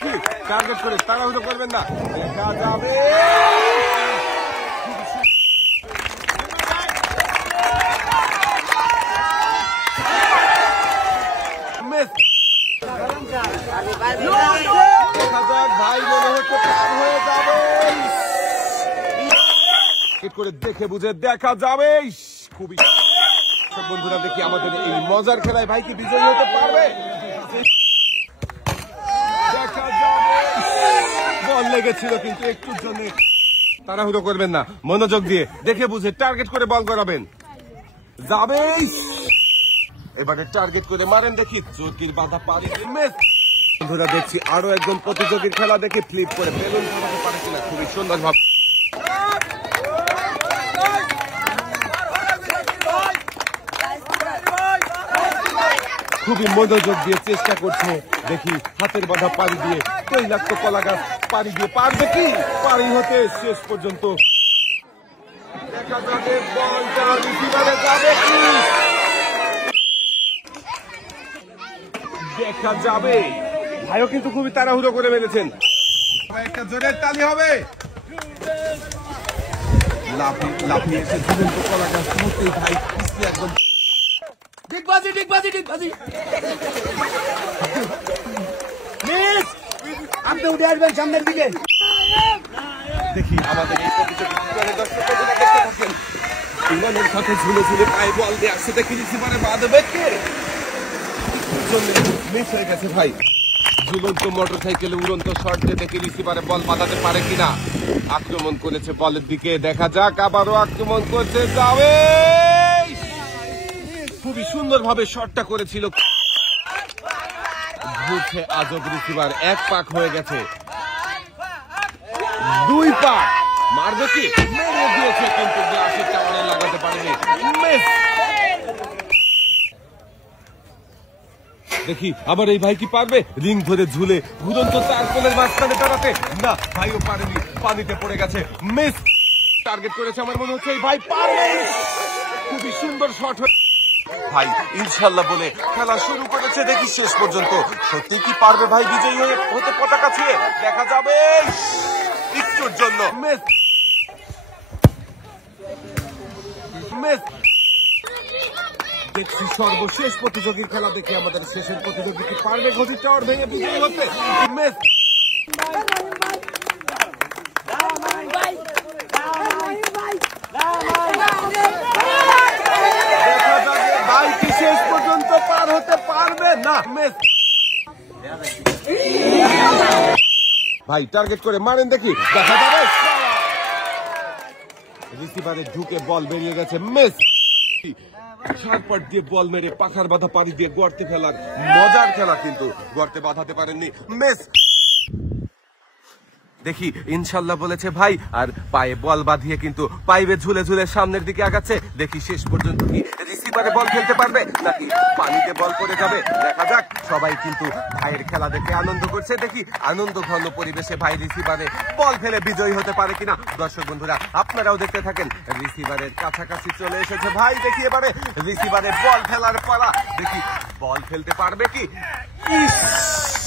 Target করে তাড়াহুড়ো করবেন না, দেখা যাবে। ভাই মনে হচ্ছে পার হয়ে যাবে, করে দেখে বুঝে দেখা যাবে। খুবই বন্ধুরা, দেখি আমাদের এই মজার খেলায় ভাই কি বিজয়ী হতে পারবে? দেখা যাবে। বল লেগেছিল কিন্তু একটুর জন্য। তাড়াহুড়ো করবেন না, মনোযোগ দিয়ে দেখে বুঝে টার্গেট করে বল করাবেন। যাবে, এবারে টার্গেট করে মারেন, দেখি চোরকির বাধা পারি। বন্ধুরা দেখছি আরো একজন প্রতিযোগীর খেলা, দেখি ফ্লিপ করে বেলুন ফাটাতে পারে কিনা। খুবই সুন্দর ভাবে খুবই মনোযোগ দিয়ে চেষ্টা করছে, দেখি হাতের বাধা পাড়ি দিয়ে তৈলাক্ত কলা গাছ পাড়ি দিয়ে পারবে কি পাড়ি হতে শেষ পর্যন্ত। দেখা যাবে বলটা রিসিভারে যাবে কি, দেখা যাবে। ভাইও কিন্তু খুবই তাড়াহুড়ো করে মেরেছেন। একটা জোরের তালি হবে। লাফিয়ে এসে ঝুলন্ত কলা গাছ মুহূর্তেই ভাই একদম ডিগবাজি মিস, আপনি উঠে আসবেন সামনের দিকে। দেখি আমাদের এই প্রতিযোগিতার দর্শকরা দেখতে পাচ্ছেন, ইংল্যান্ডের সাথে ঝুলে ঝুলে পায়ে বল দিয়ে আসছে, দেখি রিসিভারে বাঁধবে কে, মিস হয়ে গেছে ভাই। ঝুলন্ত মোটর সাইকেলে উড়ন্ত শট দিয়ে দেখি রিসিভারে বল বাঁধাতে পারে কিনা। আক্রমণ করেছে বলের দিকে, দেখা যাক আবারও আক্রমণ করতে যাবে। খুবই সুন্দর ভাবে শটটা করেছিল, ঘুরছে আজব রিসিভার। এক পাক হয়ে গেছে, দুই পাক মারবে কি, মেরে দিয়েছে কিন্তু গ্লাসের টাওয়ারে লাগাতে পারেনি। মিস। দেখি আবার এই ভাই কি পারবে রিং ধরে ঝুলে ঘুরন্ত চার কোণের মাঝখানে দাঁড়াতে? না, ভাইও পারেনি, পানিতে পড়ে গেছে। মিস। টার্গেট করেছে, আমার মনে হচ্ছে এই ভাই পারবে। খুবই সুন্দর শট ভাই, ইনশাল্লাহ বলে খেলা শুরু করেছে, দেখি শেষ পর্যন্ত সত্যি কি পারবে ভাই বিজয়ী হতে পতাকা ছুঁয়ে। দেখা যাবে একটুর জন্য মিস। দেখছি সর্বশেষ প্রতিযোগীর খেলা, দেখে আমাদের শেষের প্রতিযোগী কি পারবে ঘটির টাওয়ার ভেঙে বিজয়ী হতে। মিস। ভাই কি শেষ পর্যন্ত পার হতে পারবে না? মিস। ভাই টার্গেট করে মারেন, দেখি দেখা যাবে। রিসিভারে ঢুকে বল বেরিয়ে গেছে। মিস। ঝাড়পট দিয়ে বল মেরে পাখার বাধা পাড়ি দিয়ে গর্তে ফেলার মজার খেলা, কিন্তু গর্তে বাঁধাতে পারেননি। মিস। দেখি ইনশাল্লাহ বলেছে ভাই, আর পায়ে বল বাঁধিয়ে কিন্তু পাইবে ঝুলে ঝুলে সামনের দিকে আগাচ্ছে। দেখি শেষ পর্যন্ত কি রিসিভারে বল খেলতে পারবে নাকি পানিতে বল পড়ে যাবে। দেখা যাক। সবাই কিন্তু ভাইয়ের খেলা দেখে আনন্দ করছে, দেখি আনন্দ ঘন পরিবেশে ভাই রিসিভারে বল ফেলে বিজয়ী হতে পারে কিনা। দর্শক বন্ধুরা আপনারাও দেখতে থাকেন। রিসিভারের কাছাকাছি চলে এসেছে ভাই, দেখি এবারে রিসিভারে বল ফেলার পালা, দেখি বল ফেলতে পারবে কি।